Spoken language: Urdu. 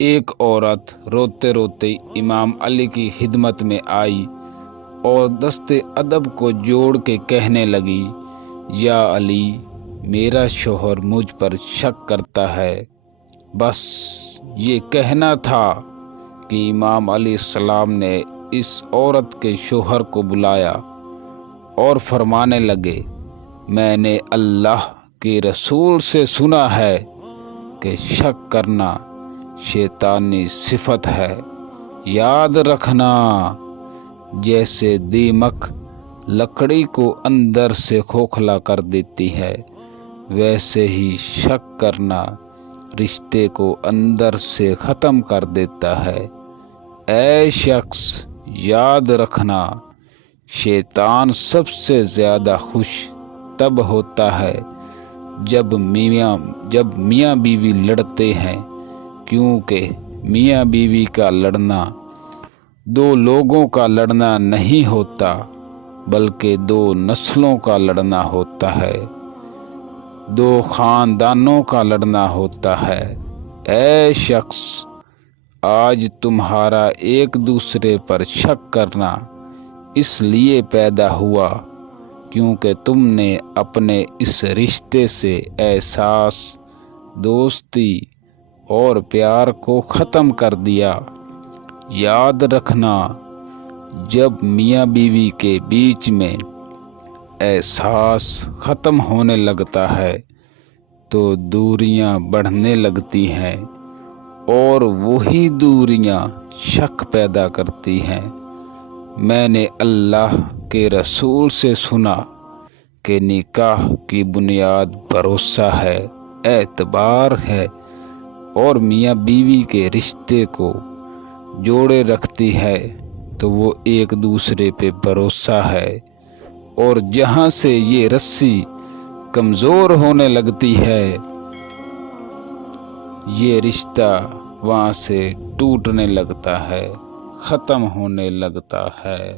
ایک عورت روتے روتے امام علی کی خدمت میں آئی اور دست ادب کو جوڑ کے کہنے لگی، یا علی، میرا شوہر مجھ پر شک کرتا ہے، بس یہ کہنا تھا کہ امام علیہ السلام نے اس عورت کے شوہر کو بلایا اور فرمانے لگے، میں نے اللہ کے رسول سے سنا ہے کہ شک کرنا شیطانی صفت ہے، یاد رکھنا جیسے دیمک لکڑی کو اندر سے کھوکھلا کر دیتی ہے، ویسے ہی شک کرنا رشتے کو اندر سے ختم کر دیتا ہے۔ اے شخص، یاد رکھنا شیطان سب سے زیادہ خوش تب ہوتا ہے جب میاں بیوی لڑتے ہیں، کیونکہ میاں بیوی کا لڑنا دو لوگوں کا لڑنا نہیں ہوتا بلکہ دو نسلوں کا لڑنا ہوتا ہے، دو خاندانوں کا لڑنا ہوتا ہے۔ اے شخص، آج تمہارا ایک دوسرے پر شک کرنا اس لیے پیدا ہوا کیونکہ تم نے اپنے اس رشتے سے احساس، دوستی اور پیار کو ختم کر دیا۔ یاد رکھنا، جب میاں بیوی کے بیچ میں احساس ختم ہونے لگتا ہے تو دوریاں بڑھنے لگتی ہیں اور وہی دوریاں شک پیدا کرتی ہیں۔ میں نے اللہ کے رسول سے سنا کہ نکاح کی بنیاد بھروسہ ہے، اعتبار ہے اور میاں بیوی کے رشتے کو جوڑے رکھتی ہے تو وہ ایک دوسرے پہ بھروسہ ہے، اور جہاں سے یہ رسی کمزور ہونے لگتی ہے یہ رشتہ وہاں سے ٹوٹنے لگتا ہے، ختم ہونے لگتا ہے۔